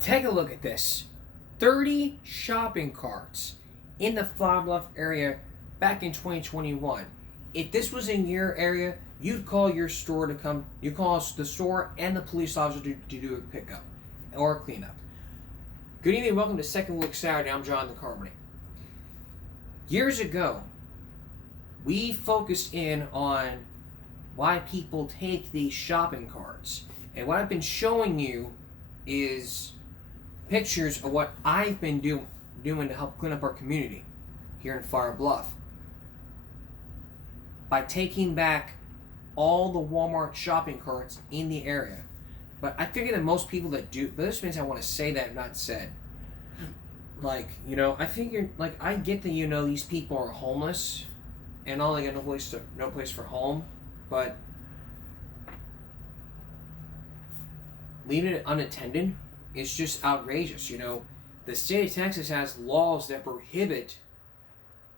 Take a look at this. 30 shopping carts in the Flower Bluff area back in 2021. If this was in your area, you'd call your store to come. You call the store and the police officer to do a pickup or a cleanup. Good evening, welcome to Second Look Saturday. I'm John the Carmody. Years ago, we focused in on why people take these shopping carts. And what I've been showing you is pictures of what I've been doing to help clean up our community here in Flower Bluff. By taking back all the Walmart shopping carts in the area. But I figure that most people that do, but this means I want to say that not said. Like, I figure, I get that, these people are homeless and all, they got no place for home, but leaving it unattended is just outrageous. The state of Texas has laws that prohibit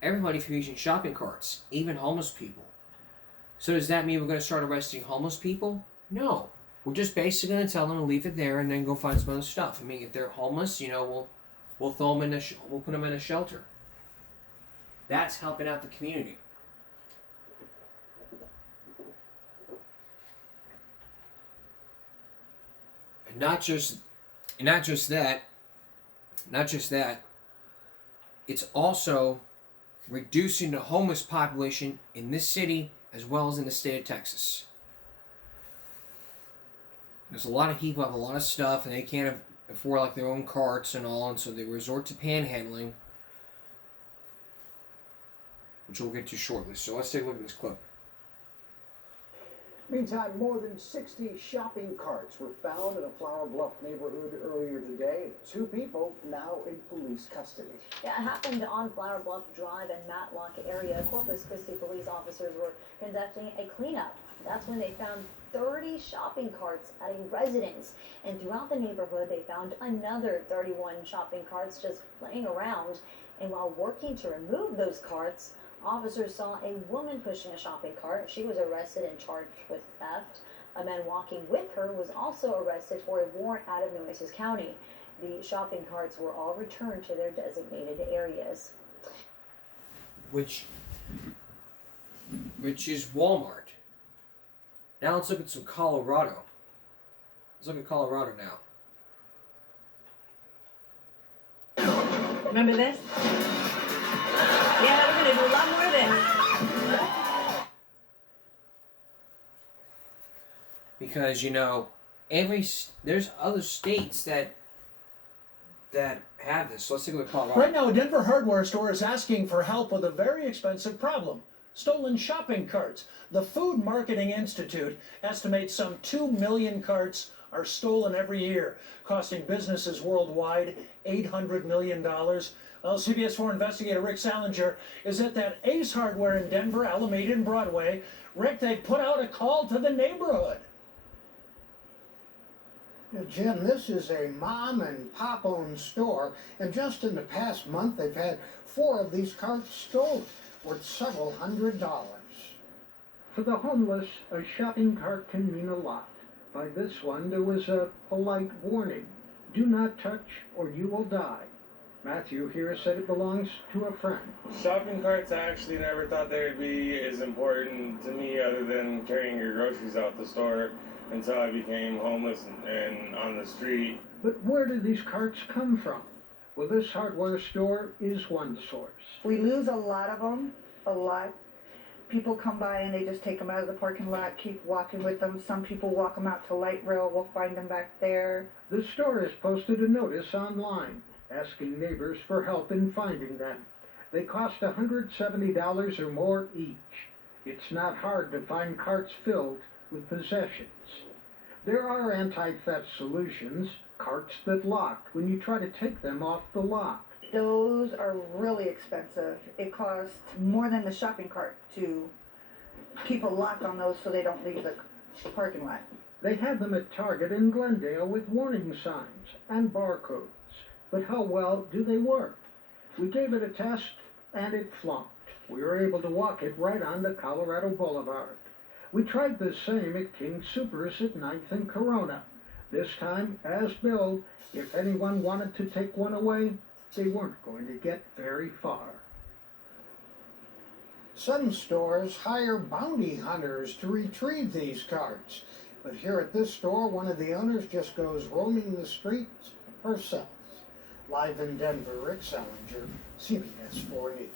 everybody from using shopping carts, even homeless people. So does that mean we're going to start arresting homeless people? No. We're just basically going to tell them to leave it there and then go find some other stuff. I mean, if they're homeless, we'll throw them in we'll put them in a shelter. That's helping out the community. And not just that, it's also reducing the homeless population in this city as well as in the state of Texas. There's a lot of people who have a lot of stuff and they can't afford their own carts and all, and so they resort to panhandling, which we'll get to shortly. So let's take a look at this clip. Meantime, more than 60 shopping carts were found in a Flower Bluff neighborhood earlier today. 2 people now in police custody. Yeah, it happened on Flower Bluff Drive and Matlock area. Corpus Christi police officers were conducting a cleanup. That's when they found 30 shopping carts at a residence. And throughout the neighborhood, they found another 31 shopping carts just laying around. And while working to remove those carts, officers saw a woman pushing a shopping cart. She was arrested and charged with theft. A man walking with her was also arrested for a warrant out of Nueces County. The shopping carts were all returned to their designated areas. Which is Walmart. Now let's look at some Colorado. Let's look at Colorado now. Remember this? Yeah, we're going to do a lot more of this. Because, there's other states that have this. So let's take a look at Colorado. Right now, a Denver hardware store is asking for help with a very expensive problem. Stolen shopping carts. The Food Marketing Institute estimates some 2 million carts are stolen every year, costing businesses worldwide $800 million. Well, CBS 4 investigator Rick Salinger is at that Ace Hardware in Denver, Alameda and Broadway. Rick, they put out a call to the neighborhood. Jim, this is a mom and pop owned store, and just in the past month they've had 4 of these carts stolen, worth several $100s. For the homeless, a shopping cart can mean a lot. By this one, there was a polite warning: do not touch or you will die. Matthew here said it belongs to a friend. Shopping carts, I actually never thought they would be as important to me other than carrying your groceries out the store until I became homeless and on the street. But where did these carts come from? Well, this hardware store is one source. We lose a lot of them, a lot. People come by and they just take them out of the parking lot, keep walking with them. Some people walk them out to light rail. We'll find them back there. The store has posted a notice online asking neighbors for help in finding them. They cost $170 or more each. It's not hard to find carts filled with possessions. There are anti-theft solutions, carts that lock when you try to take them off the lot. Those are really expensive. It costs more than the shopping cart to keep a lock on those so they don't leave the parking lot. They had them at Target in Glendale with warning signs and barcodes. But how well do they work? We gave it a test and it flunked. We were able to walk it right onto Colorado Boulevard. We tried the same at King Soopers at 9th and Corona. This time, as billed, if anyone wanted to take one away, they weren't going to get very far. Some stores hire bounty hunters to retrieve these carts. But here at this store, one of the owners just goes roaming the streets herself. Live in Denver, Rick Salinger, CBS 4 News.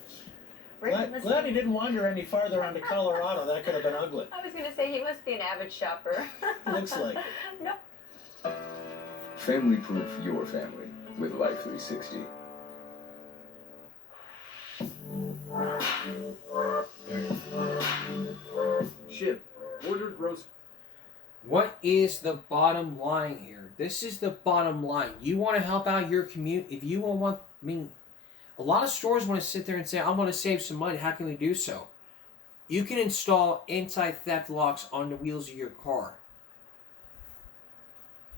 Glad he didn't wander any farther onto Colorado. That could have been ugly. I was going to say, he must be an avid shopper. Looks like it. No. Family-proof your family with Life 360. Ship. Ordered roast. What is the bottom line here? This is the bottom line. You want to help out your community. If you want, a lot of stores want to sit there and say, I want to save some money. How can we do so? You can install anti-theft locks on the wheels of your car.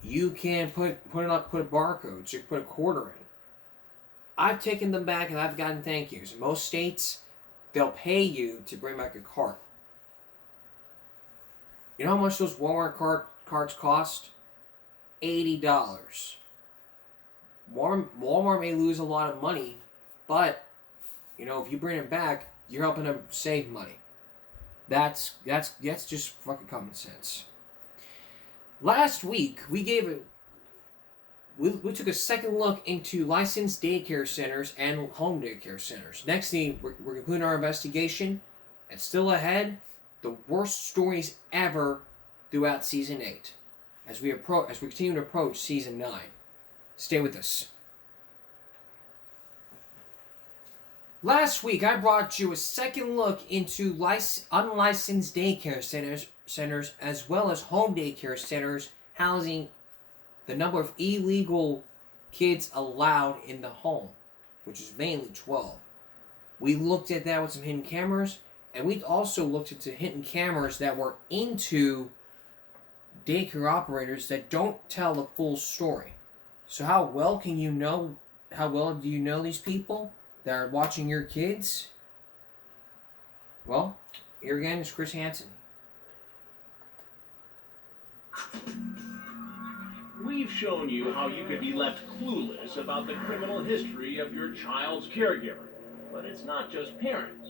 You can put a barcode, so you put a quarter in. I've taken them back and I've gotten thank yous. In most states, they'll pay you to bring back a cart. You know how much those Walmart carts cost? $80. Walmart may lose a lot of money, but if you bring them back, you're helping them save money. That's just fucking common sense. Last week we took a second look into licensed daycare centers and home daycare centers. Next thing, we're concluding our investigation, and still ahead, the worst stories ever throughout season 8, as we continue to approach season 9. Stay with us. Last week, I brought you a second look into unlicensed daycare centers as well as home daycare centers housing the number of illegal kids allowed in the home, which is mainly 12. We looked at that with some hidden cameras, and we also looked into hidden cameras that were into daycare operators that don't tell the full story. So how well do you know these people that are watching your kids? Well, here again is Chris Hansen. We've shown you how you could be left clueless about the criminal history of your child's caregiver. But it's not just parents.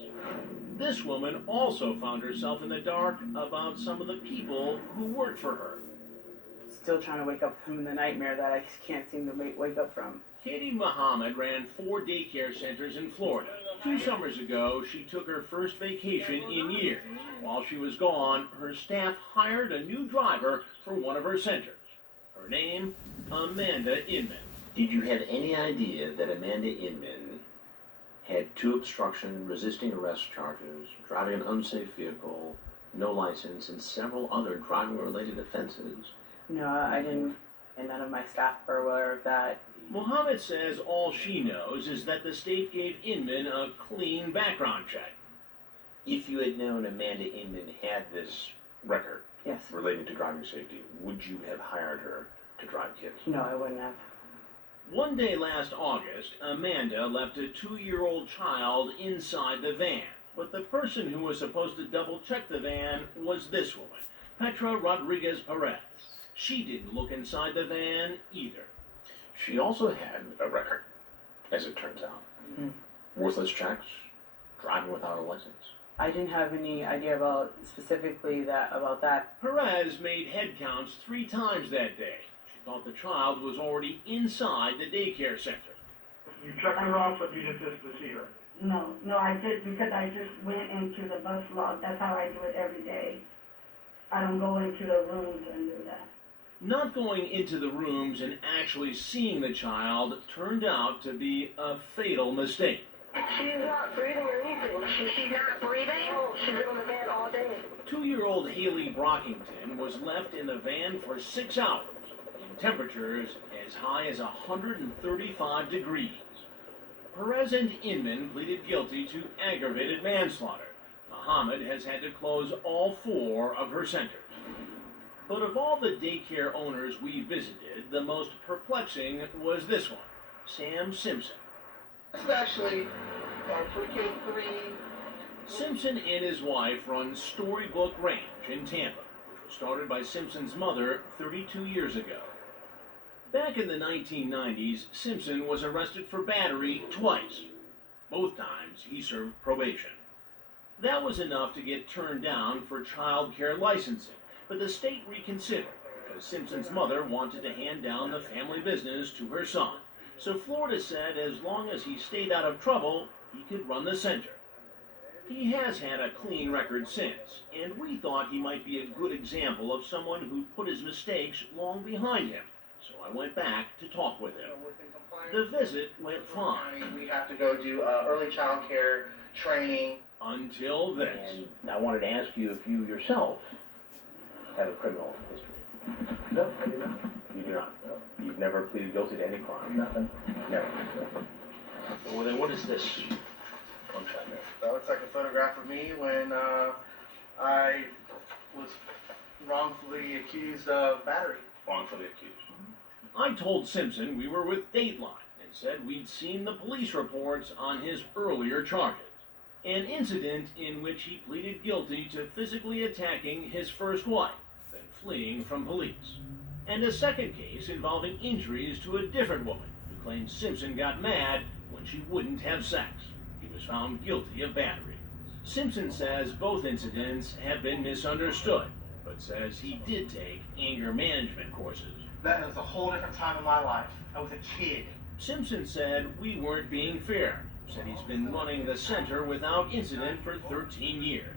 This woman also found herself in the dark about some of the people who worked for her. Still trying to wake up from the nightmare that I just can't seem to wake up from. Katie Muhammad ran 4 daycare centers in Florida. 2 summers ago, she took her first vacation in years. While she was gone, her staff hired a new driver for one of her centers. Her name, Amanda Inman. Did you have any idea that Amanda Inman had 2 obstruction, resisting arrest charges, driving an unsafe vehicle, no license, and several other driving-related offenses? No, I didn't, and none of my staff were aware of that. Muhammad says all she knows is that the state gave Inman a clean background check. If you had known Amanda Inman had this record yes. relating to driving safety, would you have hired her to drive kids? No, I wouldn't have. One day last August, Amanda left a 2-year-old child inside the van. But the person who was supposed to double-check the van was this woman, Petra Rodriguez Perez. She didn't look inside the van either. She also had a record, as it turns out. Mm-hmm. Worthless checks, driving without a license. I didn't have any idea about that. Perez made head counts 3 times that day. She thought the child was already inside the daycare center. You checked her off, but you didn't just to see her? No, I did because I just went into the bus log. That's how I do it every day. I don't go into the rooms and do that. Not going into the rooms and actually seeing the child turned out to be a fatal mistake. She's not breathing or anything. She's not breathing? No, she's been in the van all day. 2-year-old Haley Brockington was left in the van for 6 hours in temperatures as high as 135 degrees. Perez and Inman pleaded guilty to aggravated manslaughter. Muhammad has had to close all 4 of her centers. But of all the daycare owners we visited, the most perplexing was this one, Sam Simpson. Especially for kids 3. Simpson and his wife run Storybook Ranch in Tampa, which was started by Simpson's mother 32 years ago. Back in the 1990s, Simpson was arrested for battery twice. Both times he served probation. That was enough to get turned down for child care licensing, but the state reconsidered because Simpson's mother wanted to hand down the family business to her son. So Florida said as long as he stayed out of trouble, he could run the center. He has had a clean record since, and we thought he might be a good example of someone who put his mistakes long behind him. So I went back to talk with him. The visit went fine. We have to go do early child care training. Until this. And I wanted to ask you if you yourself have a criminal history. No, I do not. You do not? No. You've never pleaded guilty to any crime? Nothing. Never. Well, then what is this? That looks like a photograph of me when I was wrongfully accused of battery. Wrongfully accused. I told Simpson we were with Dateline and said we'd seen the police reports on his earlier charges. An incident in which he pleaded guilty to physically attacking his first wife, then fleeing from police. And a second case involving injuries to a different woman who claims Simpson got mad when she wouldn't have sex. He was found guilty of battery. Simpson says both incidents have been misunderstood, but says he did take anger management courses. That was a whole different time in my life. I was a kid. Simpson said we weren't being fair. Said he's been running the center without incident for 13 years.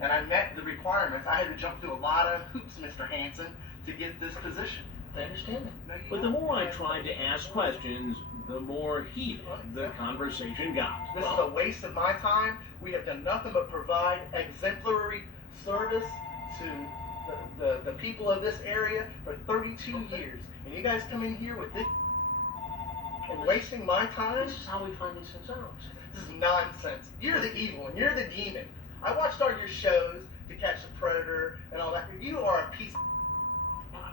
And I met the requirements. I had to jump through a lot of hoops, Mr. Hanson, to get this position. I understand that. But the more I tried to ask questions, the more heated the conversation got. This is a waste of my time. We have done nothing but provide exemplary service to the people of this area for 32 years. And you guys come in here with this and wasting my time? This is how we find these things out. This is nonsense. You're the evil one. You're the demon. I watched all your shows to catch the predator and all that. You are a piece of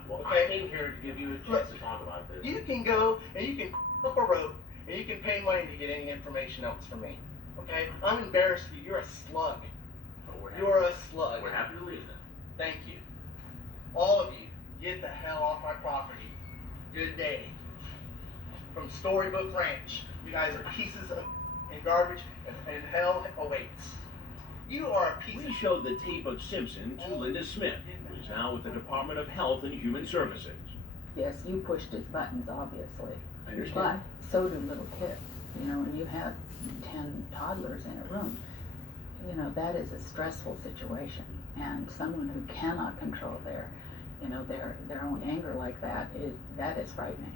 Well, okay? I came here to give you a chance to talk about this. You can go and you can up a rope and you can pay money to get any information else from me. Okay? I'm embarrassed for you. You're a slug. You're a slug. We're happy to leave them. Thank you. All of you, get the hell off my property. Good day. From Storybook Ranch. You guys are pieces of and garbage, and hell awaits. You are a piece. We showed the tape of Simpson to Linda Smith, who is now with the Department of Health and Human Services. Yes, you pushed his buttons, obviously. I understand. But so do little kids. You know, when you have 10 toddlers in a room, you know, that is a stressful situation. And someone who cannot control their own anger like that is frightening.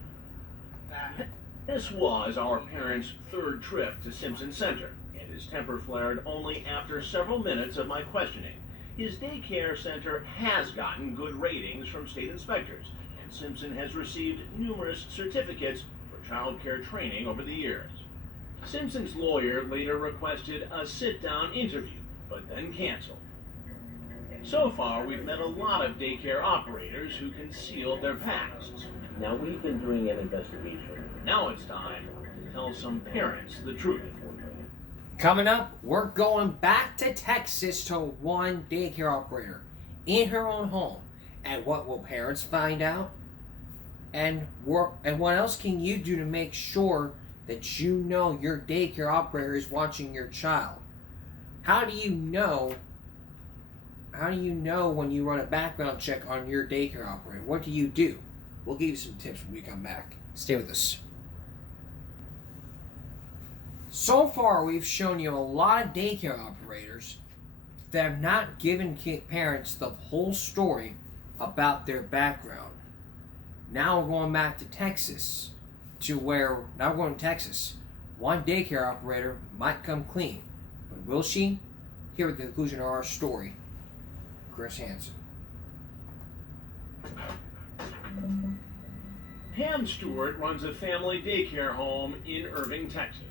This was our parents' third trip to Simpson Center, and his temper flared only after several minutes of my questioning. His daycare center has gotten good ratings from state inspectors, and Simpson has received numerous certificates for child care training over the years. Simpson's lawyer later requested a sit-down interview, but then canceled. So far, we've met a lot of daycare operators who concealed their pasts. Now, we've been doing an investigation. Now it's time to tell some parents the truth. Coming up, we're going back to Texas to one daycare operator in her own home. And what will parents find out? And what else can you do to make sure that you know your daycare operator is watching your child? How do you know when you run a background check on your daycare operator? What do you do? We'll give you some tips when we come back. Stay with us. So far, we've shown you a lot of daycare operators that have not given parents the whole story about their background. Now we're going back to Texas, one daycare operator might come clean, but will she? Here at the conclusion of our story, Chris Hansen. Pam Stewart runs a family daycare home in Irving, Texas.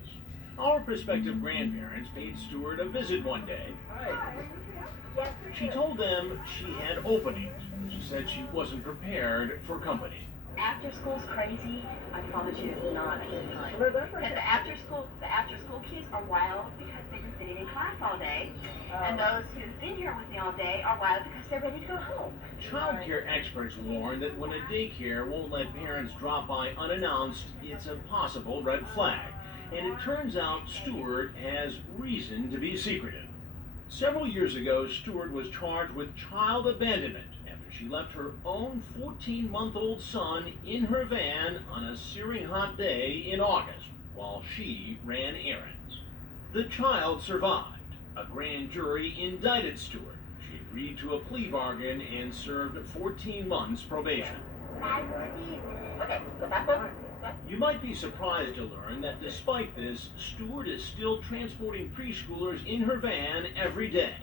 Our prospective grandparents paid Stewart a visit one day. She told them she had openings. She said she wasn't prepared for company. After school's crazy. I promise you, it's not a good time. Because the after school kids are wild because they've been sitting in class all day, and those who've been here with me all day are wild because they're ready to go home. Child care experts warn that when a daycare won't let parents drop by unannounced, it's a possible red flag. And it turns out Stewart has reason to be secretive. Several years ago, Stewart was charged with child abandonment after she left her own 14-month-old son in her van on a searing hot day in August while she ran errands. The child survived. A grand jury indicted Stewart. She agreed to a plea bargain and served 14 months probation. Okay, go back over. You might be surprised to learn that despite this, Stewart is still transporting preschoolers in her van every day.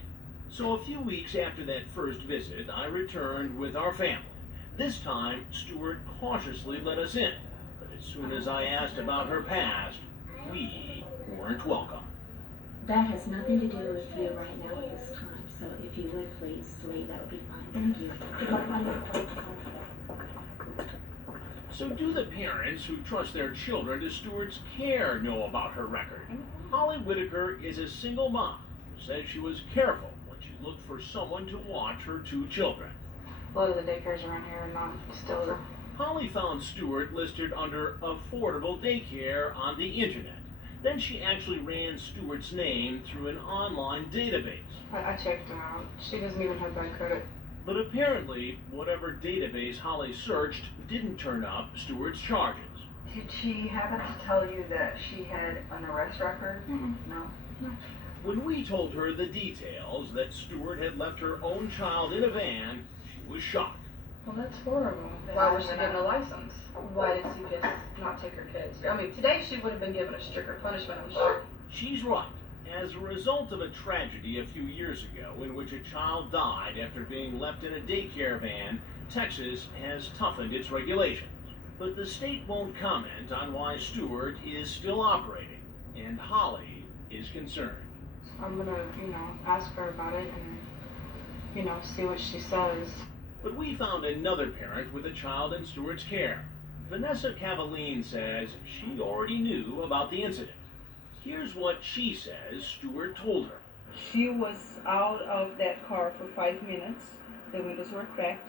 So a few weeks after that first visit, I returned with our family. This time, Stewart cautiously let us in. But as soon as I asked about her past, we weren't welcome. That has nothing to do with you right now at this time. So if you would please leave, that would be fine. Thank you. Good luck on your. So do the parents who trust their children to Stewart's care know about her record? Holly Whitaker is a single mom who says she was careful when she looked for someone to watch her two children. A lot of the daycares around here are not still. Holly found Stewart listed under affordable daycare on the internet. Then she actually ran Stewart's name through an online database. I checked them out. She doesn't even have bad credit. But apparently, whatever database Holly searched didn't turn up Stewart's charges. Did she happen to tell you that she had an arrest record? No. When we told her the details that Stewart had left her own child in a van, she was shocked. Well, that's horrible. Why was she getting a license? Why did CPS not take her kids? I mean, today she would have been given a stricter punishment, I'm sure. She's right. As a result of a tragedy a few years ago in which a child died after being left in a daycare van, Texas has toughened its regulations. But the state won't comment on why Stewart is still operating, and Holly is concerned. I'm gonna, ask her about it and, see what she says. But we found another parent with a child in Stewart's care. Vanessa Cavaline says she already knew about the incident. Here's what she says Stewart told her. She was out of that car for 5 minutes. The windows were cracked.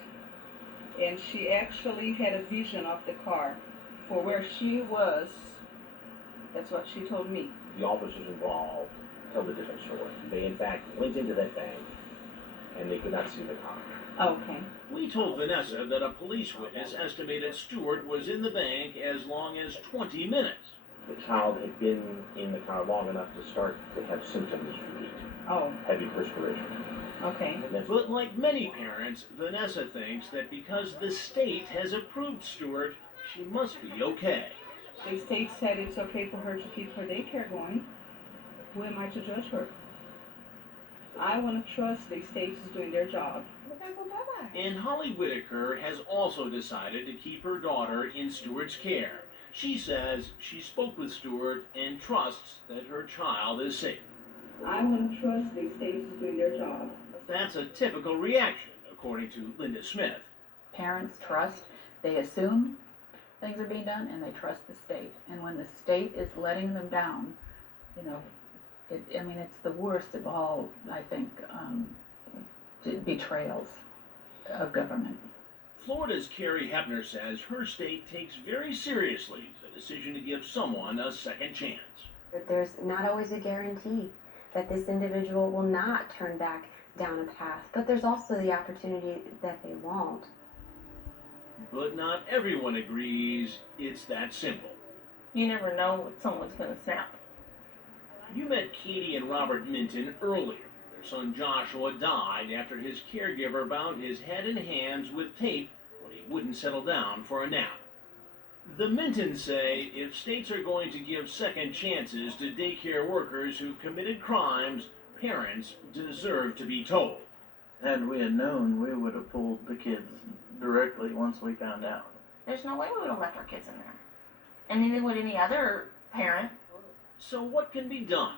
And she actually had a vision of the car. For where she was, that's what she told me. The officers involved tell a different story. They, in fact, went into that bank and they could not see the car. Okay. We told Vanessa that a police witness estimated Stewart was in the bank as long as 20 minutes. The child had been in the car long enough to start to have symptoms of heat. Oh. Heavy perspiration. Okay. But like many parents, Vanessa thinks that because the state has approved Stewart, she must be okay. The state said it's okay for her to keep her daycare going. Who am I to judge her? I want to trust the state is doing their job. And Holly Whitaker has also decided to keep her daughter in Stewart's care. She says she spoke with Stewart and trusts that her child is safe. I want to trust the state is doing their job. That's a typical reaction, according to Linda Smith. Parents trust, they assume things are being done, and they trust the state. And when the state is letting them down, it's the worst of all, I think, betrayals of government. Florida's Carrie Hebner says her state takes very seriously the decision to give someone a second chance. There's not always a guarantee that this individual will not turn back down a path, but there's also the opportunity that they won't. But not everyone agrees it's that simple. You never know when someone's going to snap. You met Katie and Robert Minton earlier. Their son Joshua died after his caregiver bound his head and hands with tape when he wouldn't settle down for a nap. The Mintons say if states are going to give second chances to daycare workers who've committed crimes, parents deserve to be told. Had we had known, we would have pulled the kids directly once we found out. There's no way we would have left our kids in there. And neither would any other parent. So what can be done?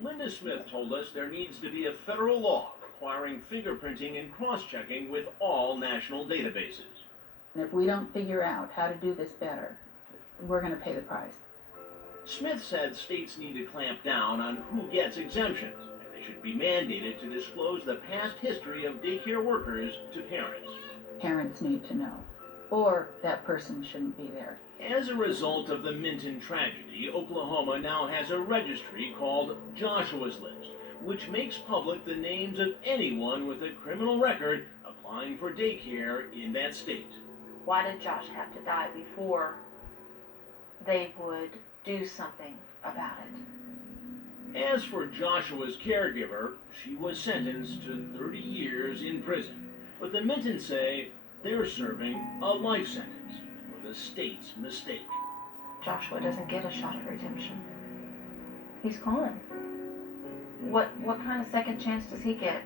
Linda Smith told us there needs to be a federal law requiring fingerprinting and cross-checking with all national databases. And if we don't figure out how to do this better, we're going to pay the price. Smith said states need to clamp down on who gets exemptions, and they should be mandated to disclose the past history of daycare workers to parents. Parents need to know, or that person shouldn't be there. As a result of the Minton tragedy, Oklahoma now has a registry called Joshua's List, which makes public the names of anyone with a criminal record applying for daycare in that state. Why did Josh have to die before they would do something about it? As for Joshua's caregiver, she was sentenced to 30 years in prison, but the Mintons say they're serving a life sentence for the state's mistake. Joshua doesn't get a shot at redemption. He's gone. What kind of second chance does he get?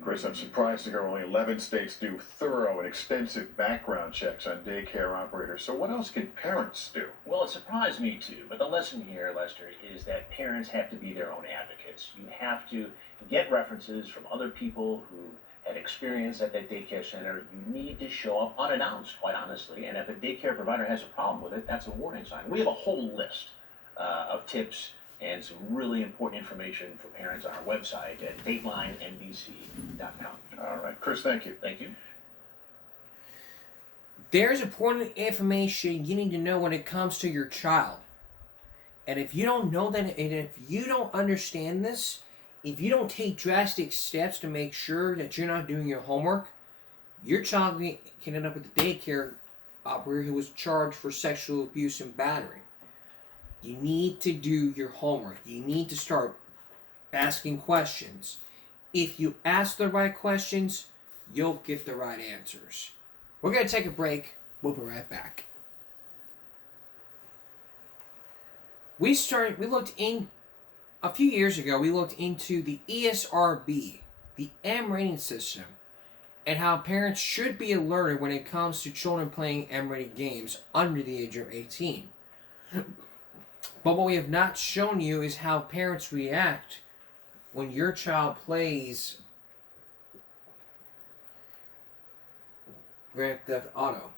Chris, I'm surprised to hear only 11 states do thorough and extensive background checks on daycare operators. So what else can parents do? Well, it surprised me too, but the lesson here, Lester, is that parents have to be their own advocates. You have to get references from other people who had experience at that daycare center. You need to show up unannounced, quite honestly, and if a daycare provider has a problem with it, that's a warning sign. We have a whole list of tips and some really important information for parents on our website at datelinenbc.com. All right, Chris, thank you. Thank you. There's important information you need to know when it comes to your child. And if you don't know that, and if you don't understand this, if you don't take drastic steps to make sure that you're not doing your homework, your child can end up with a daycare operator who was charged for sexual abuse and battery. You need to do your homework. You need to start asking questions. If you ask the right questions, you'll get the right answers. We're going to take a break. We'll be right back. A few years ago, we looked into the ESRB, the M rating system, and how parents should be alerted when it comes to children playing M-rated games under the age of 18. But what we have not shown you is how parents react when your child plays Grand Theft Auto.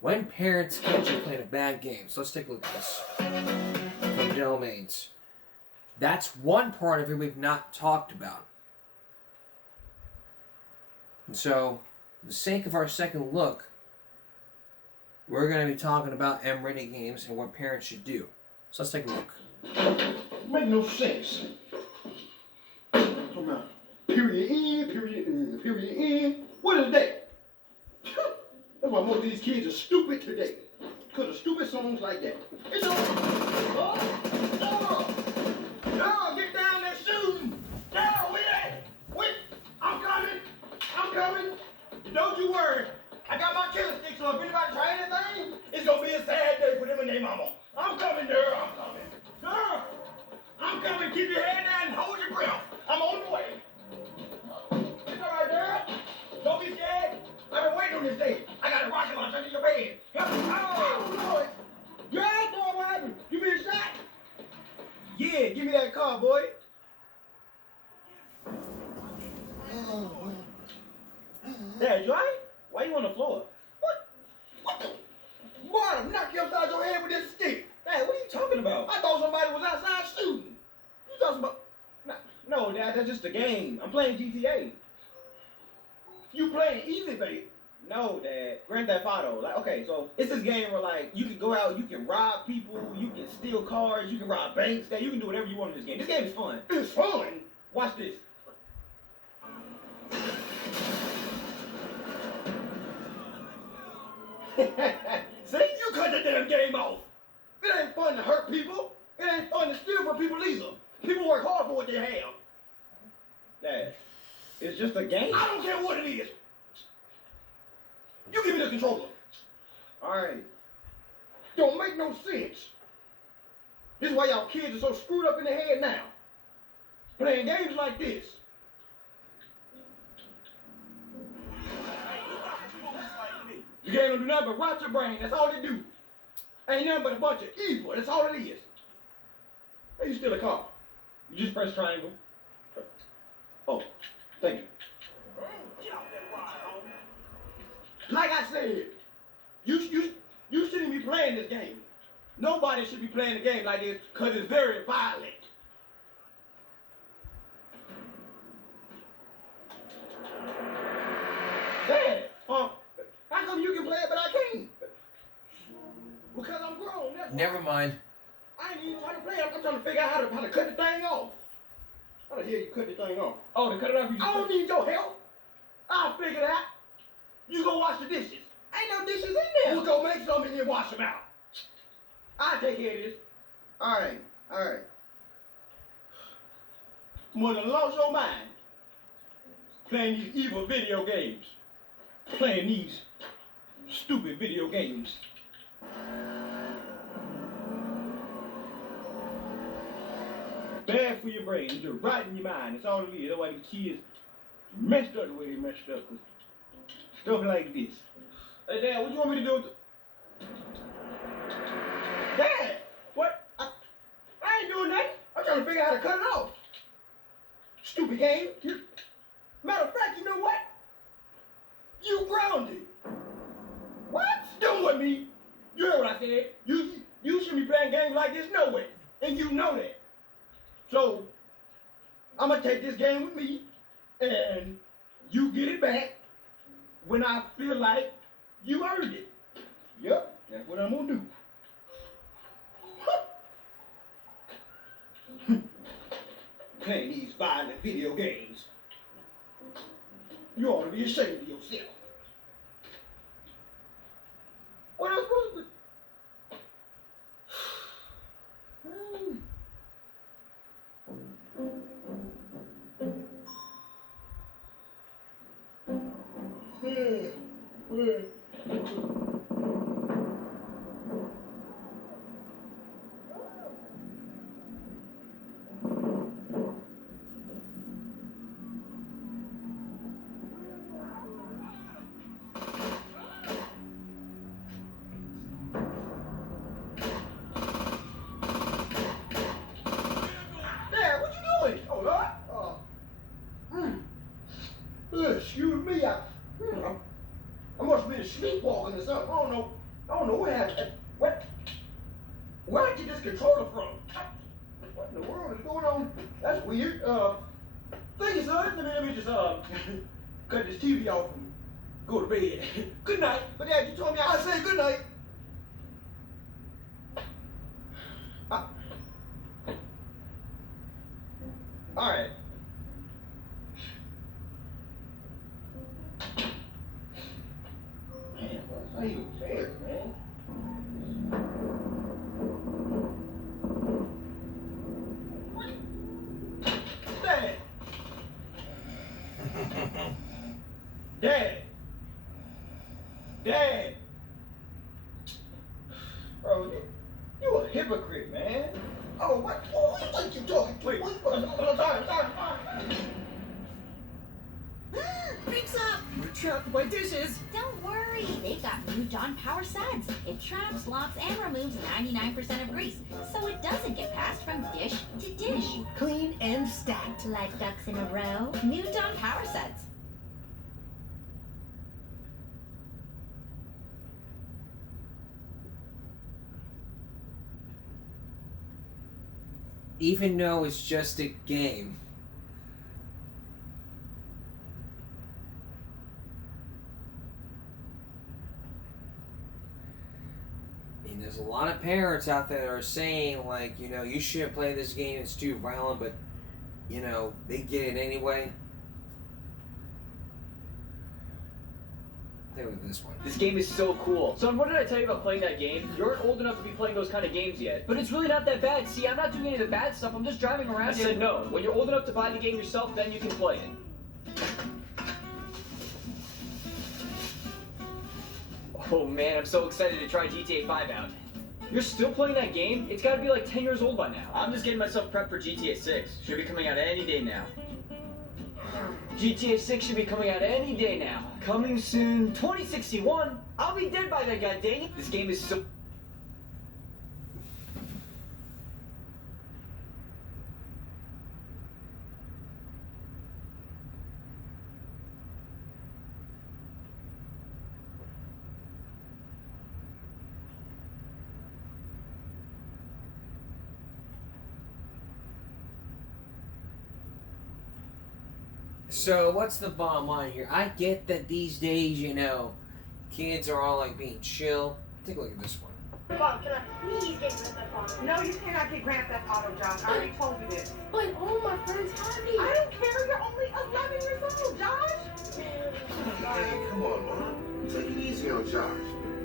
When parents catch you playing a bad game. So let's take a look at this. From Dell Mains. That's one part of it we've not talked about. And so, for the sake of our second look, we're going to be talking about M-rated games and what parents should do. So let's take a look. Make no sense. Come on. Period in, period in. What is that? That's why most of these kids are stupid today. Because of stupid songs like that. It's over. No, get down there shooting. No, wait. I'm coming. Don't you worry. I got my killer stick, so if anybody try anything, it's gonna be a sad day for them and their mama. I'm coming, girl. I'm coming. Keep your head down and hold your breath. I'm on the way. It's all right, girl. Don't be scared. I've been waiting on this day. I got a rocket launcher under your bed. Oh, Lord. You all right, boy? What happened? You been shot? Yeah, give me that car, boy. Dad, you all right? Why you on the floor? What the? Boy, I'll knock you upside your head with this stick. Dad, what are you talking about? I thought somebody was outside shooting. You talking about? No, Dad, that's just a game. I'm playing GTA. You playing easy, baby? No, Dad. Grand Theft Auto. Like, okay, so it's this game where like you can go out, you can rob people, you can steal cars, you can rob banks. Dad, you can do whatever you want in this game. This game is fun. It's fun. Watch this. See, you cut the damn game off. It ain't fun to hurt people. It ain't fun to steal from people either. People work hard for what they have. Dad, it's just a game. I don't care what it is. You give me the controller. All right. Don't make no sense. This is why y'all kids are so screwed up in the head now. Playing games like this. You can't even do nothing but rot your brain. That's all they do. Ain't nothing but a bunch of evil. That's all it is. Hey, you steal a car. You just press triangle. Oh, thank you. Like I said, you shouldn't be playing this game. Nobody should be playing a game like this because it's very violent. Dad, how come you can play it but I can't? Because I'm grown. That's Never mind. I ain't even trying to play. I'm trying to figure out how to cut the thing off. How the hell you cut the thing off? Oh, to cut it off, you just... I don't need your help. I'll figure it out. You go wash the dishes. Ain't no dishes in there. We'll go make some and then wash them out. I'll take care of this. All right. More than lost your mind. Playing these evil video games. Playing these stupid video games. Bad for your brain. It's just right in your mind. That's all it is. That's why the kids messed up the way they messed up. Cause stuff like this. Hey, Dad, what you want me to do with the... Dad! What? I ain't doing nothing. I'm trying to figure out how to cut it off. Stupid game. Matter of fact, you know what? You grounded. What? Done with me. You heard what I said. You shouldn't be playing games like this no way. And you know that. So, I'm going to take this game with me, and you get it back when I feel like you earned it. Yep, that's what I'm going to do. Playing these violent video games. You ought to be ashamed of yourself. What else was it? Dad, what you doing? Oh, Lord. Excuse me. I must have been sleepwalking or something. I don't know what happened. Where did you get this controller from? What in the world is going on? That's weird. Thank you, son. Let me just cut this TV off and go to bed. Good night. But Dad, you told me I said good night. All right. Man, what's not even fair, man? Dad! Dad! Dad! Bro, you a hypocrite, man. Oh, what? Who you think you talking to? Wait, I'm sorry. Fix up! We're trapped by dishes. Don't worry, they've got new Dawn Power Suds. It traps, locks, and removes 99% of grease, so it doesn't get passed from dish to dish. Clean and stacked. Like ducks in a row. New Dawn Power Suds. Even though it's just a game. And there's a lot of parents out there that are saying, like, you know, you shouldn't play this game, it's too violent, but, you know, they get it anyway. Play with this one. This game is so cool. Son, what did I tell you about playing that game? You aren't old enough to be playing those kind of games yet. But it's really not that bad. See, I'm not doing any of the bad stuff. I'm just driving around. I said no. When you're old enough to buy the game yourself, then you can play it. Oh man, I'm so excited to try GTA 5 out. You're still playing that game? It's gotta be like 10 years old by now. I'm just getting myself prepped for GTA 6. Should be coming out any day now. GTA 6 should be coming out any day now. Coming soon, 2061. I'll be dead by then, god dang it. This game is so... So what's the bottom line here? I get that these days, you know, kids are all like being chill. Take a look at this one. Mom, can I please get Grand Theft Auto? No, you cannot get Grand Theft Auto, Josh. I already told you this. But all my friends have it. I don't care. You're only 11 years old, Josh. Hey, come on, Mom. Take it easy on Josh.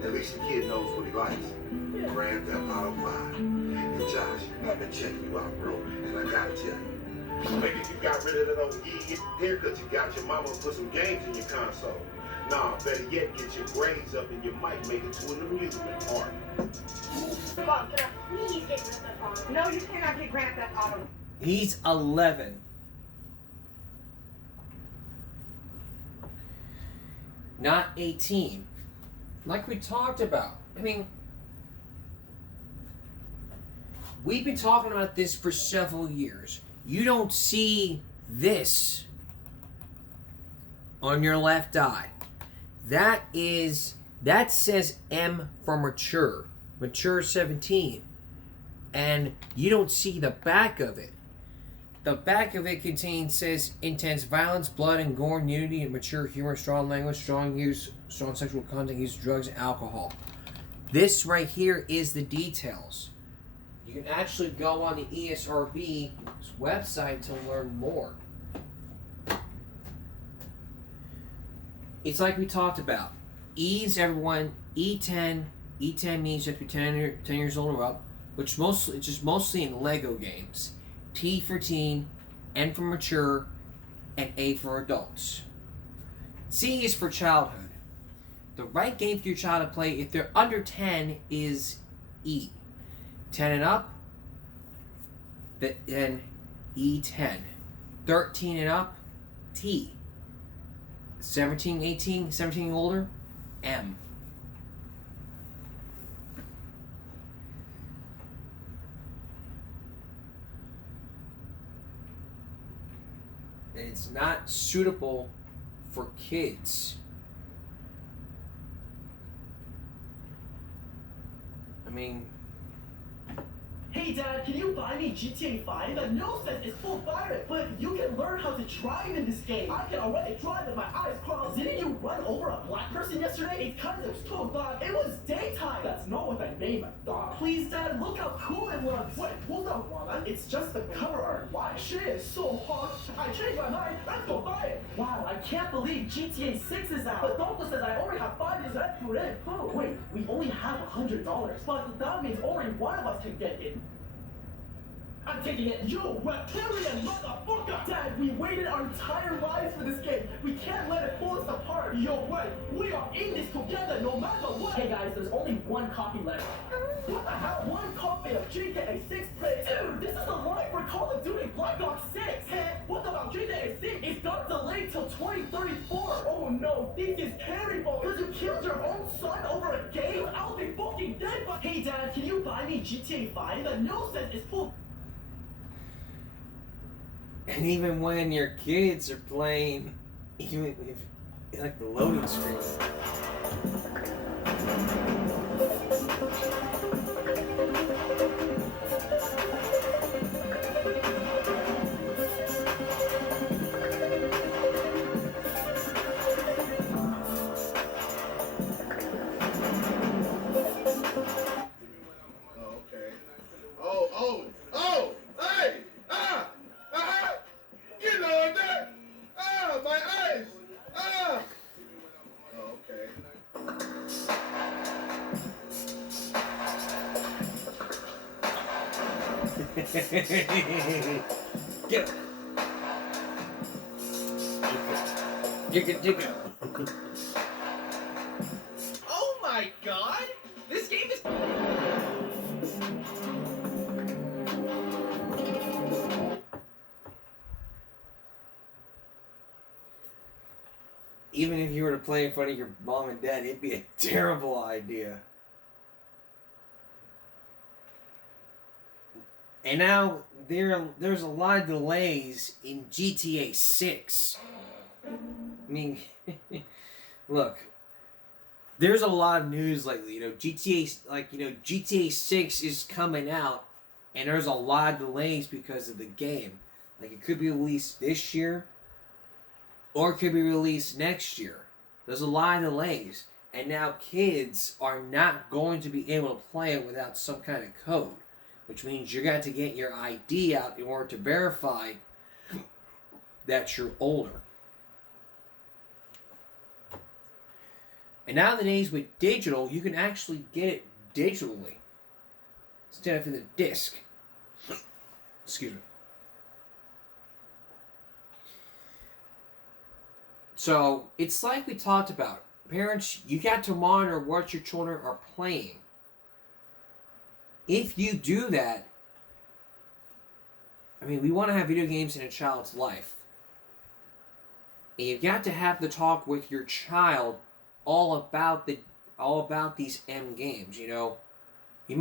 At least the kid knows what he likes. Grand Theft Auto 5. And Josh, I've been checking you out, bro. And I gotta tell you. Maybe you got rid of that old haircut you got. Your mama put some games in your console. Nah, better yet, get your grades up and you might make it to an amusement park. Mom, can I please get Grand Theft Auto? No, you cannot get Grand Theft Auto. He's 11. Not 18. Like we talked about. I mean, we've been talking about this for several years. You don't see this on your left eye. That says M for mature. Mature 17. And you don't see the back of it. The back of it says intense violence, blood and gore, nudity, and mature humor, strong language, strong sexual content, use of drugs, and alcohol. This right here is the details. You can actually go on the ESRB's website to learn more. It's like we talked about. E's everyone, E10. E10 means you have to be 10 years old or up, which it's just mostly in Lego games. T for teen, N for mature, and A for adults. C is for childhood. The right game for your child to play if they're under 10 is E. 10 and up, then E10. 13 and up, T. 17 and older, M. And it's not suitable for kids. I mean... Hey Dad, can you buy me GTA 5? The no sense is full fire, but you can learn how to drive in this game. I can already drive with my eyes closed. Didn't you run over a black person yesterday? It's cause it was too dark. It was daytime. That's not what I named a dog. Please Dad, look how cool it looks. Wait, hold on, Walla. It's just the cover art. Why? Shit is so hot. I changed my mind. Let's go buy it. Wow, I can't believe GTA 6 is out. The doctor says I already have 5 years left to live. Oh, wait, we only have $100. But that means only one of us can get it. I'm taking it. You reptilian motherfucker! Dad, we waited our entire lives for this game. We can't let it pull us apart. Yo, wait. We are in this together no matter what. Hey guys, there's only one copy left. What the hell? One copy of GTA 6, please. Dude, this is the line for Call of Duty Black Ops 6. Hey, what about GTA 6? It's got delayed till 2034. Oh no, this is terrible. Because you killed your own son over a game? I'll be fucking dead. But hey Dad, can you buy me GTA 5? The no sense is full. And even when your kids are playing, even if like the loading screen. Get it. You can dig it. Oh my god! This game is... Even if you were to play in front of your mom and dad, it'd be a terrible idea. And now there's a lot of delays in GTA 6. I mean, look, there's a lot of news lately. GTA 6 is coming out, and there's a lot of delays because of the game. Like, it could be released this year, or it could be released next year. There's a lot of delays, and now kids are not going to be able to play it without some kind of code, which means you got to get your ID out in order to verify that you're older. And nowadays with digital, you can actually get it digitally instead of in the disc. Excuse me. So it's like we talked about. Parents, you got to monitor what your children are playing. If you do that, I mean, we want to have video games in a child's life. And you've got to have the talk with your child all about these M games. You know, they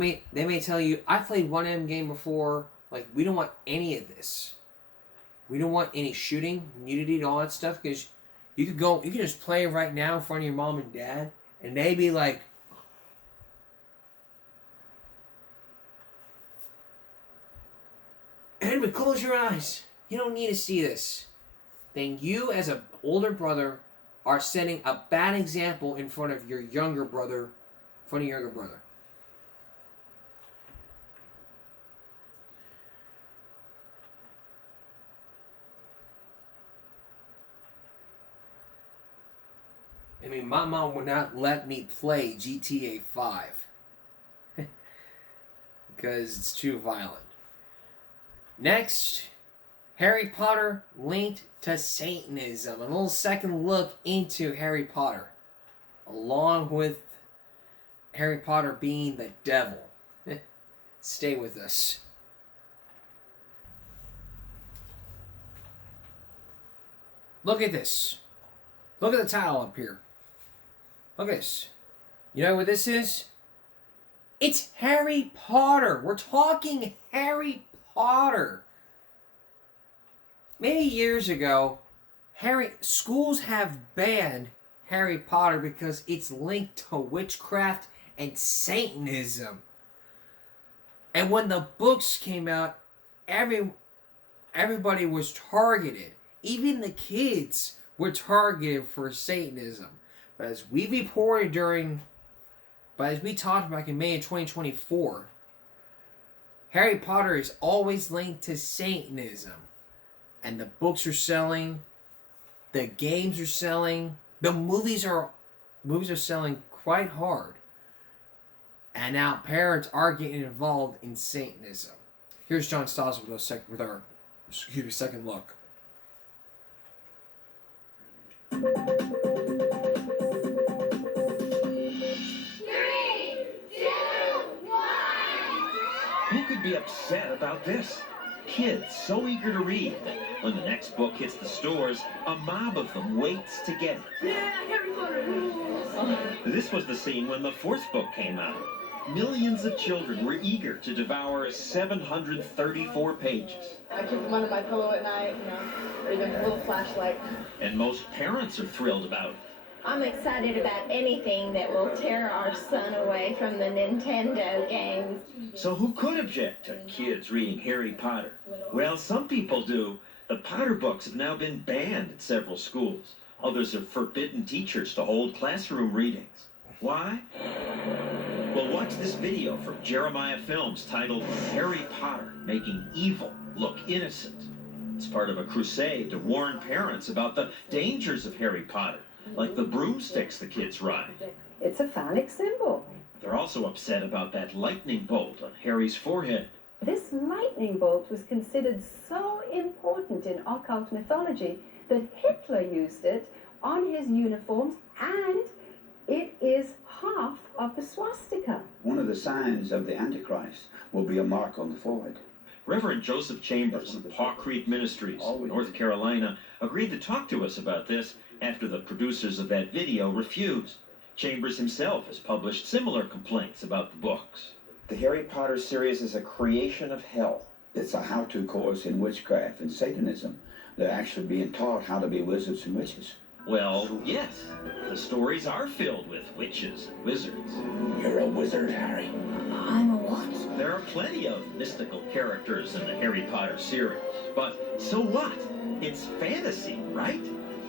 may tell you, I played one M game before. Like, we don't want any of this. We don't want any shooting, nudity, and all that stuff, because you can just play right now in front of your mom and dad, and they be like, Edward, close your eyes. You don't need to see this. Then you, as an older brother, are setting a bad example in front of your younger brother. I mean, my mom would not let me play GTA 5 because it's too violent. Next, Harry Potter linked to Satanism. A little second look into Harry Potter, along with Harry Potter being the devil. Stay with us. Look at this. Look at the title up here. Look at this. You know what this is? It's Harry Potter. We're talking Harry Potter. Many years ago, schools have banned Harry Potter because it's linked to witchcraft and Satanism. And when the books came out, everybody was targeted. Even the kids were targeted for Satanism. But as we talked back in May of 2024, Harry Potter is always linked to Satanism. And the books are selling, the games are selling, the movies are selling quite hard. And now parents are getting involved in Satanism. Here's John Stoss with our second look. 3, 2, 1. Who could be upset about this? Kids so eager to read that when the next book hits the stores, a mob of them waits to get it. Yeah, Harry Potter rules. This was the scene when the fourth book came out. Millions of children were eager to devour 734 pages. I keep them under my pillow at night, or even a little flashlight. And most parents are thrilled about it. I'm excited about anything that will tear our son away from the Nintendo games. So who could object to kids reading Harry Potter? Well, some people do. The Potter books have now been banned at several schools. Others have forbidden teachers to hold classroom readings. Why? Well, watch this video from Jeremiah Films titled Harry Potter Making Evil Look Innocent. It's part of a crusade to warn parents about the dangers of Harry Potter, like the broomsticks the kids ride. It's a phallic symbol. They're also upset about that lightning bolt on Harry's forehead. This lightning bolt was considered so important in occult mythology that Hitler used it on his uniforms, and it is half of the swastika. One of the signs of the Antichrist will be a mark on the forehead. Reverend Joseph Chambers of Paw Creek Ministries, North Carolina, agreed to talk to us about this after the producers of that video refused. Chambers himself has published similar complaints about the books. The Harry Potter series is a creation of hell. It's a how-to course in witchcraft and Satanism. They're actually being taught how to be wizards and witches. Well, yes, the stories are filled with witches and wizards. You're a wizard, Harry. I'm a what? There are plenty of mystical characters in the Harry Potter series, but so what? It's fantasy, right?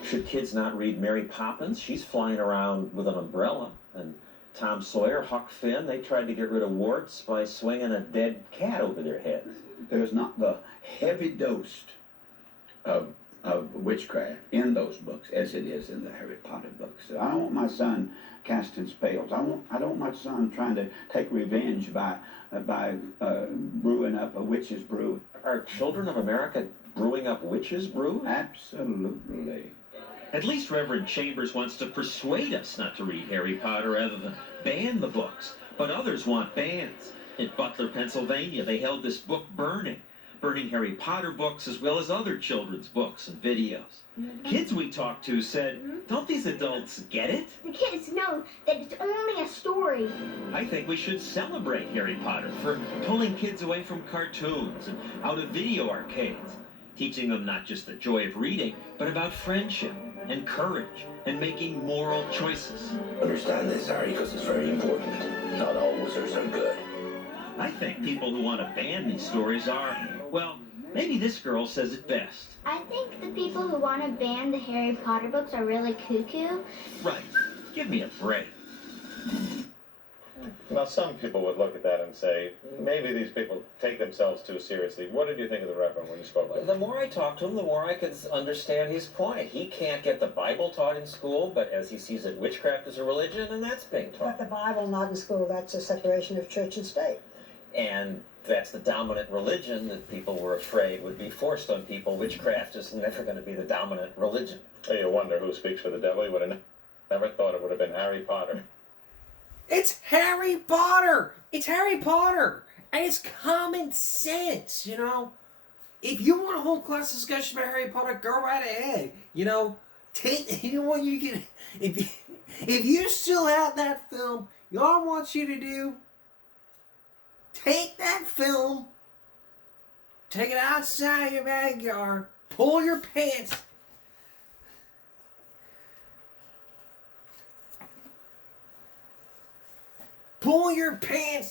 Should kids not read Mary Poppins? She's flying around with an umbrella. And Tom Sawyer, Huck Finn, they tried to get rid of warts by swinging a dead cat over their heads. There's not the heavy dose of witchcraft in those books as it is in the Harry Potter books. I don't want my son casting spells. I don't want my son trying to take revenge by brewing up a witch's brew. Are children of America brewing up witches' brew? Absolutely. At least Reverend Chambers wants to persuade us not to read Harry Potter rather than ban the books. But others want bans. In Butler, Pennsylvania, they held this book burning Harry Potter books as well as other children's books and videos. Kids we talked to said, don't these adults get it? The kids know that it's only a story. I think we should celebrate Harry Potter for pulling kids away from cartoons and out of video arcades, teaching them not just the joy of reading, but about friendship and courage and making moral choices. Understand this, Harry, because it's very important. Not all wizards are good. I think people who want to ban these stories are, well, maybe this girl says it best. I think the people who want to ban the Harry Potter books are really cuckoo. Right. Give me a break. Now, some people would look at that and say, maybe these people take themselves too seriously. What did you think of the Reverend when you spoke like that? The more I talked to him, the more I could understand his point. He can't get the Bible taught in school, but as he sees it, witchcraft is a religion, and that's being taught. But the Bible not in school, that's a separation of church and state. And that's the dominant religion that people were afraid would be forced on people. Witchcraft is never going to be the dominant religion. Oh, you wonder who speaks for the devil. You would have never thought it would have been Harry Potter. It's Harry Potter! It's Harry Potter! And it's common sense, you know? If you want a whole class discussion about Harry Potter, go right ahead. You know, you know what you can... If you still have that film, y'all want you to do... Take that film, take it outside your backyard, pull your pants,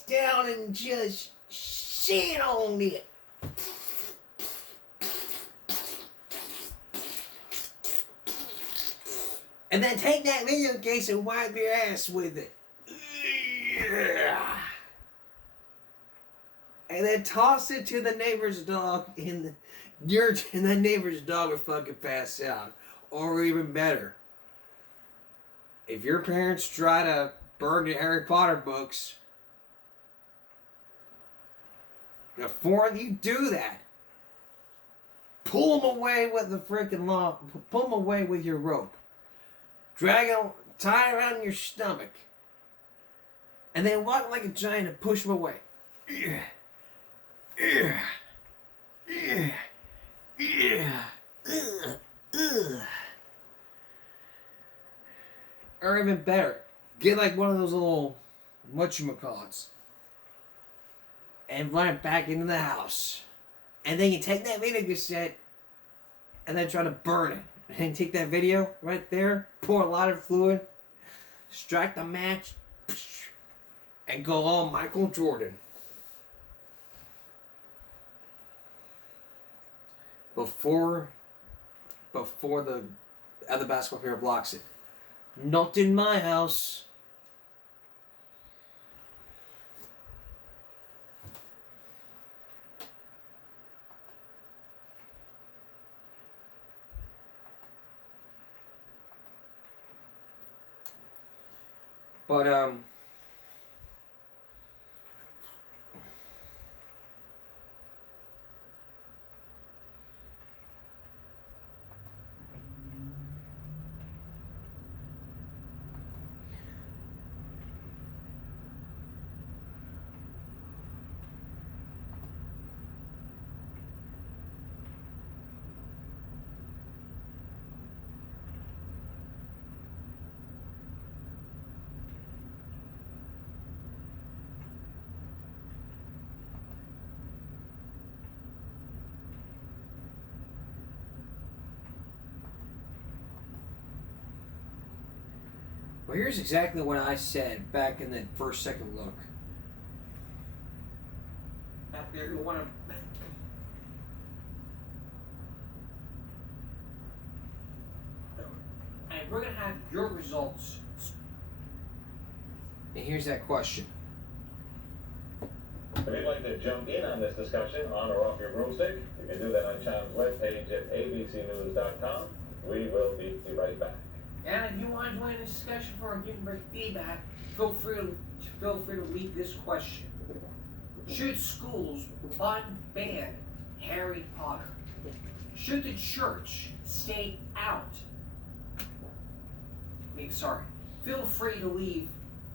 down and just shit on it. And then take that video case and wipe your ass with it. Yeah. And then toss it to the neighbor's dog, and the neighbor's dog would fucking pass out. Or even better, if your parents try to burn the Harry Potter books, before you do that, pull them away with the freaking law. Pull them away with your rope. Drag them, tie it around your stomach, and then walk like a giant and push them away. Or even better, get like one of those little whatchamacallits and run it back into the house. And then you take that video cassette and then try to burn it. And then take that video right there, pour a lot of fluid, strike the match, and go all Michael Jordan. Before the other basketball player blocks it. Not in my house. But Well, here's exactly what I said back in that first second look. Out there who want to... and we're going to have your results. And here's that question. If you'd like to jump in on this discussion, on or off your broomstick, you can do that on Chom's webpage at abcnews.com. We will be right back. And if you want to join the discussion for giving back feedback, feel free to leave this question. Should schools unban Harry Potter? Should the church stay out? Feel free to leave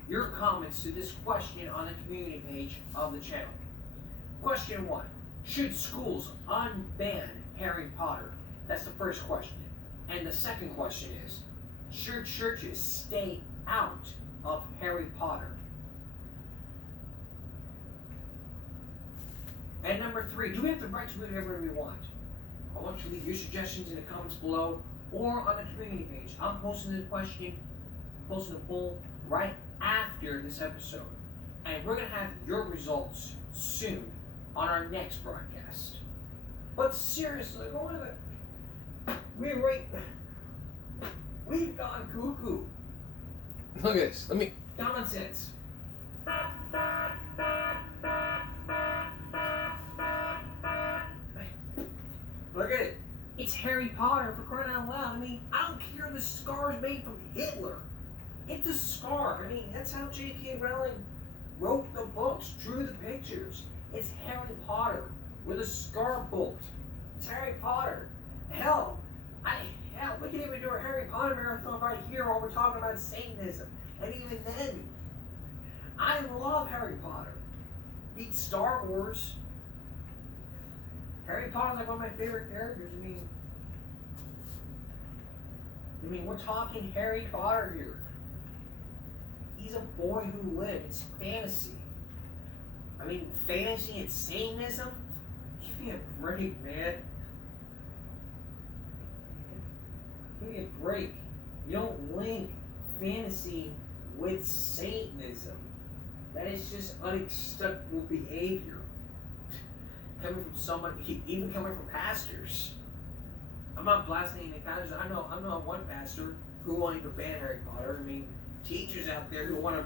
your comments to this question on the community page of the channel. Question 1. Should schools unban Harry Potter? That's the first question. And the second question is, should churches stay out of Harry Potter? And number 3, do we have the right to do whatever we want? I want you to leave your suggestions in the comments below or on the community page. I'm posting the question, posting the poll right after this episode. And we're going to have your results soon on our next broadcast. But seriously, going to we've gone cuckoo. Look at this. Common sense. Look at it. It's Harry Potter, for crying out loud. I don't care if the scar's made from Hitler. It's a scar. That's how J.K. Rowling wrote the books, drew the pictures. It's Harry Potter with a scar bolt. It's Harry Potter. Hell, we can even do a Harry Potter marathon right here while we're talking about Satanism. And even then, I love Harry Potter. Beat Star Wars. Harry Potter's like one of my favorite characters. We're talking Harry Potter here. He's a boy who lived. It's fantasy. Fantasy and Satanism? Give me a break, man. Give me a break. You don't link fantasy with Satanism. That is just unacceptable behavior. Coming from someone, even coming from pastors. I'm not blasting any pastors. I know one pastor who wanted to ban Harry Potter. Teachers out there who want to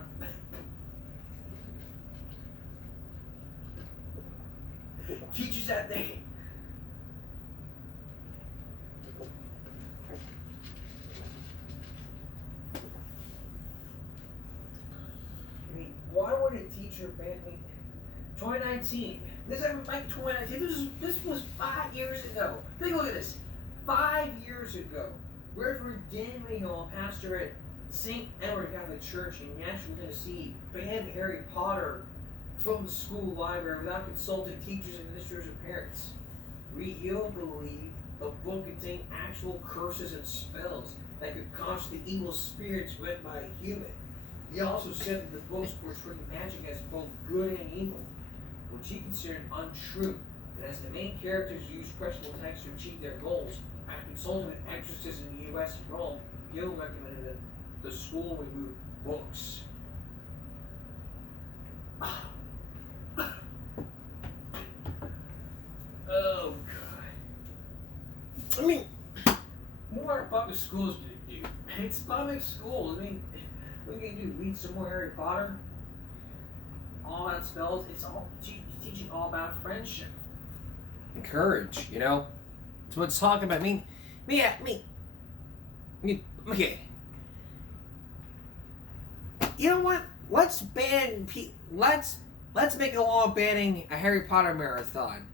teachers out there. Why would a teacher ban me? 2019. This is like 2019. This was 5 years ago. Take a look at this. 5 years ago, Reverend Daniel, pastor at St. Edward Catholic Church in Nashville, Tennessee, banned Harry Potter from the school library without consulting teachers, administrators, and parents. Real believed the book contained actual curses and spells that could conjure the evil spirits read by a human. He also said that the books portrayed magic as both good and evil, which he considered untrue. And as the main characters used questionable texts to achieve their goals, after consulting with exorcists in the U.S. and Rome, Gill recommended that the school remove books. Oh, God. More public schools to do. It's public schools. What are you gonna do? Read some more Harry Potter? All about spells. It's teaching all about friendship. Encourage, It's what it's talking about. Okay. You know what? Let's make a law banning a Harry Potter marathon.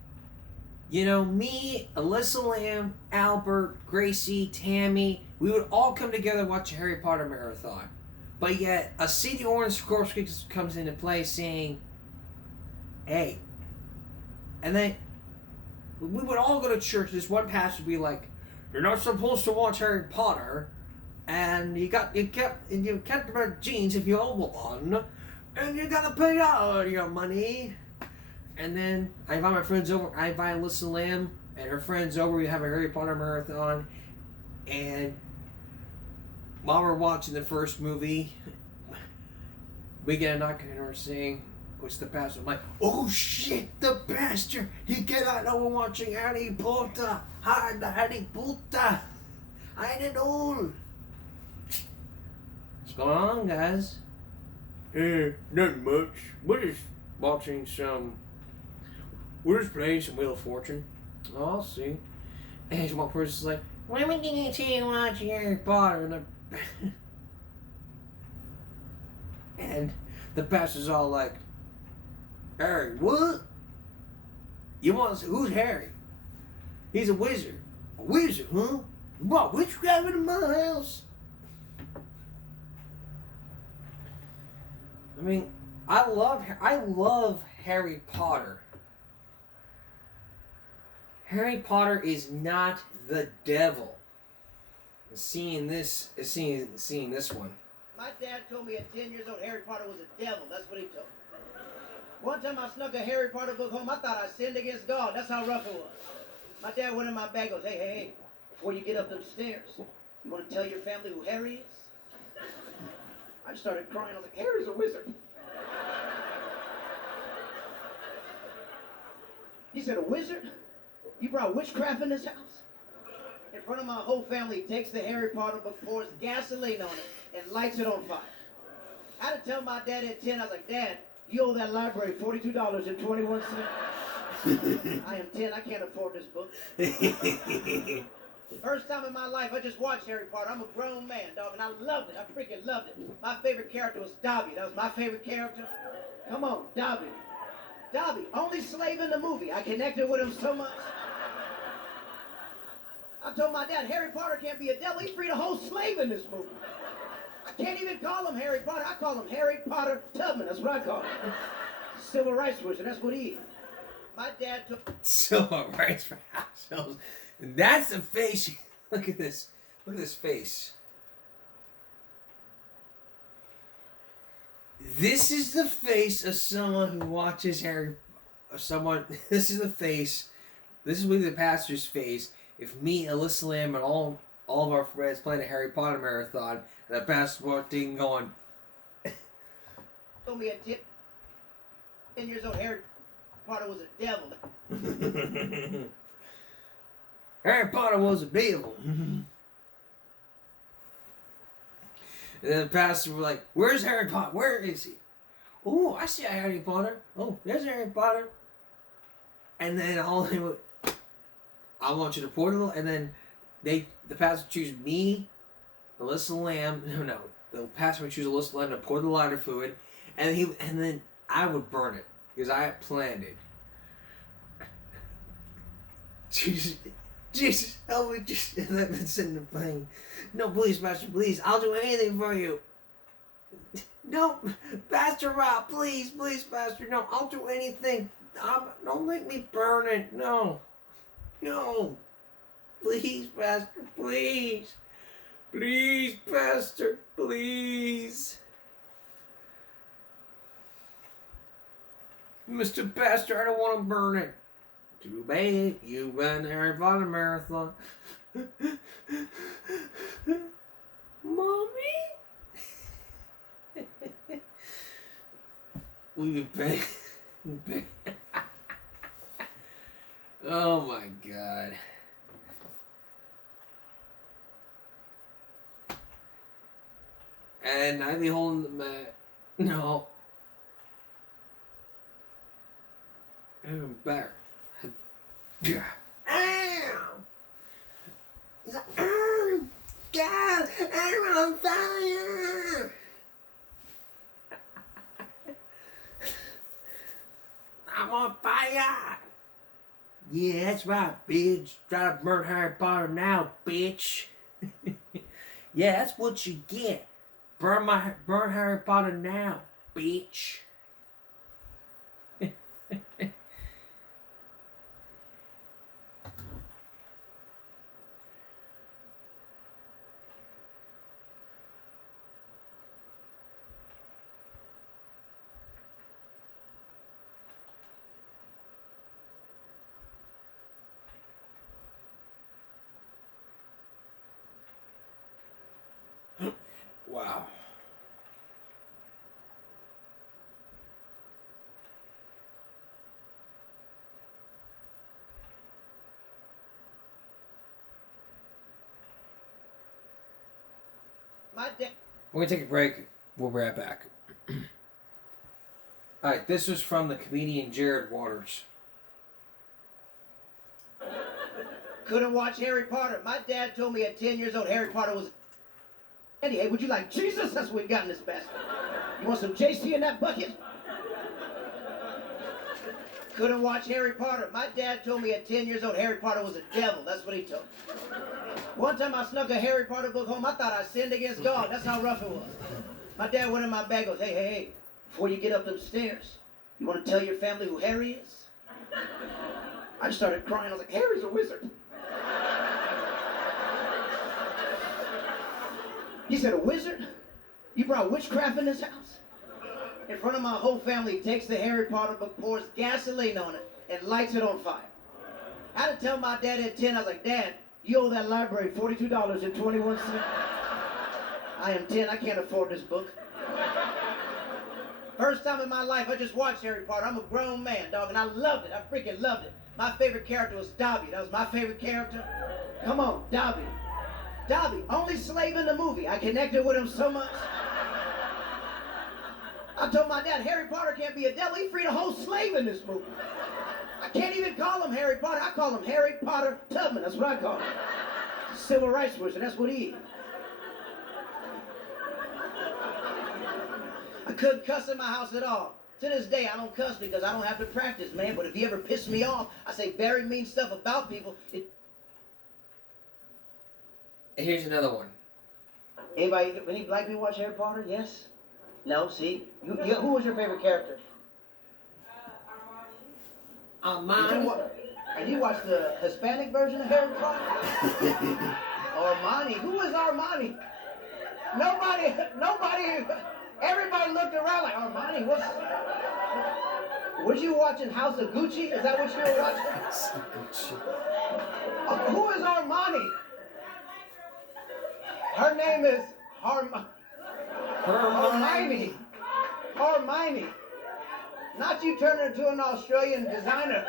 Me, Alyssa Lamb, Albert, Gracie, Tammy, we would all come together and watch a Harry Potter marathon. But yet, a city ordinance comes into play saying, hey, and then we would all go to church. This one pastor would be like, you're not supposed to watch Harry Potter, and you kept the jeans if you own one, and you gotta pay out your money. And then I invite my friends over. I invite Alyssa Lamb and her friends over. We have a Harry Potter marathon, and while we're watching the first movie, we get a knock on our saying, "What's the pastor?" I'm like, "Oh shit, the pastor! He cannot know we're watching Harry Potter. Harry Potter. I didn't know." going on, guys? Nothing much. We're just watching some. We're just playing some Wheel of Fortune. Oh, I'll see. And one person's like, when are we getting to watch Harry Potter? And the pastor's all like, Harry, what? You want to, who's Harry? He's a wizard. A wizard, huh? You brought witchcraft into my house? I mean, I love Harry Potter. Harry Potter is not the devil. Seeing this one. My dad told me at 10 years old Harry Potter was a devil. That's what he told me. One time I snuck a Harry Potter book home. I thought I sinned against God. That's how rough it was. My dad went in my bag and goes, hey, before you get up them stairs, you want to tell your family who Harry is? I just started crying. I was like, Harry's a wizard. He said, a wizard? You brought witchcraft in this house? In front of my whole family, he takes the Harry Potter book, pours gasoline on it, and lights it on fire. I had to tell my dad at 10, I was like, Dad, you owe that library $42.21. I am 10, I can't afford this book. First time in my life, I just watched Harry Potter. I'm a grown man, dog, and I loved it. I freaking loved it. My favorite character was Dobby. That was my favorite character. Come on, Dobby. Dobby, only slave in the movie. I connected with him so much. I told my dad, Harry Potter can't be a devil. He freed a whole slave in this movie. I can't even call him Harry Potter. I call him Harry Potter Tubman. That's what I call him. Civil rights wizard. That's what he is. My dad took... Civil rights for households. That's the face. Look at this. Look at this face. This is the face of someone who watches Harry... Someone... This is the face... This is really the pastor's face. If me, Alyssa Lamb, and all of our friends playing a Harry Potter marathon, and the pastor thing going... Told me at 10 years old Harry Potter was a devil. Harry Potter was a devil. And then the pastor was like, where's Harry Potter? Where is he? Oh, I see a Harry Potter. Oh, there's Harry Potter. And then all they would... I want you to pour it, and then the pastor would choose me, Alyssa Lamb. No, the pastor would choose Alyssa Lamb to pour the lighter fluid, and then I would burn it because I had planned it. Jesus, help me! Just let me sit in the plane. No, please, Pastor, please, I'll do anything for you. No, Pastor Rob, please, Pastor, no, I'll do anything. Don't make me burn it. No. No, please, Pastor, please. Please, Pastor, please. Mr. Pastor, I don't want to burn it. Too bad, you ran the Harry Potter marathon. Mommy? We've been... Oh my God. And I be holding the mat. No. Even better. Ow! Oh, God! I'm on fire! I'm on fire! Yeah, that's right, bitch. Try to burn Harry Potter now, bitch. Yeah, that's what you get. Burn Harry Potter now, bitch. Wow. My dad... We're going to take a break. We'll be right back. Alright, this was from the comedian Jared Waters. Couldn't watch Harry Potter. My dad told me at 10 years old Harry Potter was... Andy, hey, would you like Jesus? That's what we got in this basket. You want some JC in that bucket? Couldn't watch Harry Potter. My dad told me at 10 years old Harry Potter was a devil. That's what he told me. One time I snuck a Harry Potter book home. I thought I sinned against God. That's how rough it was. My dad went in my bag and goes, hey, before you get up them stairs, you want to tell your family who Harry is? I started crying. I was like, Harry's a wizard. He said, a wizard? You brought witchcraft in this house? In front of my whole family, takes the Harry Potter book, pours gasoline on it, and lights it on fire. I had to tell my dad at 10, I was like, Dad, you owe that library $42.21. I am 10, I can't afford this book. First time in my life, I just watched Harry Potter. I'm a grown man, dog, and I loved it. I freaking loved it. My favorite character was Dobby. That was my favorite character. Come on, Dobby. Dobby, only slave in the movie. I connected with him so much. I told my dad, Harry Potter can't be a devil. He freed a whole slave in this movie. I can't even call him Harry Potter. I call him Harry Potter Tubman. That's what I call him. Civil rights wizard. That's what he is. I couldn't cuss in my house at all. To this day, I don't cuss because I don't have to practice, man. But if you ever piss me off, I say very mean stuff about people. And here's another one. Anybody, any black people watch Harry Potter? Yes? No? See? Who was your favorite character? Armani. And you watched the Hispanic version of Harry Potter? Armani. Who is Armani? Nobody, everybody looked around like, Armani, what's... Was you watching House of Gucci? Is that what you were watching? Who is Armani? Her name is Hermione. Hermione. Not you turn her into an Australian designer.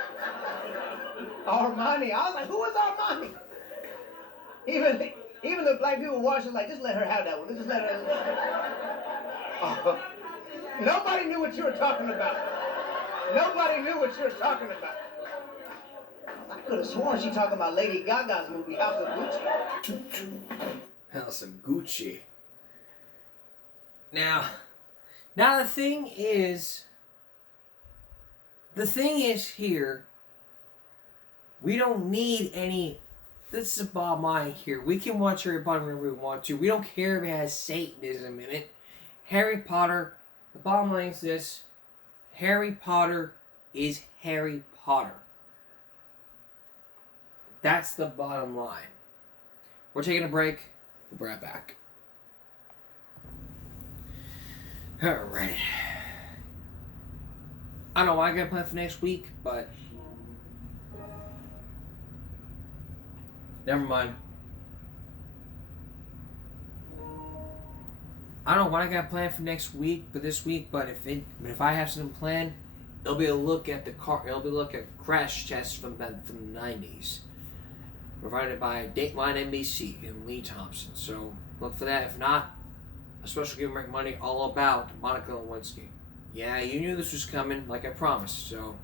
Armani. I was like, who is Armani? Even the black people watching like, just let her have that one. Just let her. Nobody knew what you were talking about. Nobody knew what you were talking about. I could have sworn she talking about Lady Gaga's movie, House of Gucci. House of Gucci. Now the thing is here, we don't need any, this is the bottom line here. We can watch Harry Potter whenever we want to. We don't care if it has Satanism in it. Harry Potter, the bottom line is this, Harry Potter is Harry Potter. That's the bottom line. We're taking a break. We'll be right back. Alright. I don't know what I got planned for next week, but never mind. I don't know what I got planned for next week, for this week, but if I have something planned, it'll be a look at Crash Tests from the 90s. Provided by Dateline NBC and Lee Thompson. So look for that. If not, a special Give 'em Rick Monday all about Monica Lewinsky. Yeah, you knew this was coming, like I promised. So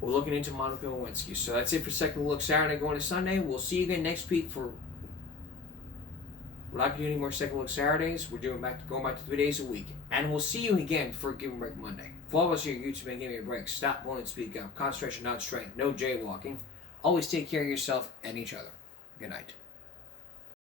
we're looking into Monica Lewinsky. So that's it for Second Look Saturday going to Sunday. We'll see you again next week for. We're not going to do any more Second Look Saturdays. We're going back to 3 days a week. And we'll see you again for Give 'em Rick Monday. Follow us here at YouTube and give me a break. Stop, bullying, speak up. Concentration, not strength. No jaywalking. Always take care of yourself and each other. Good night.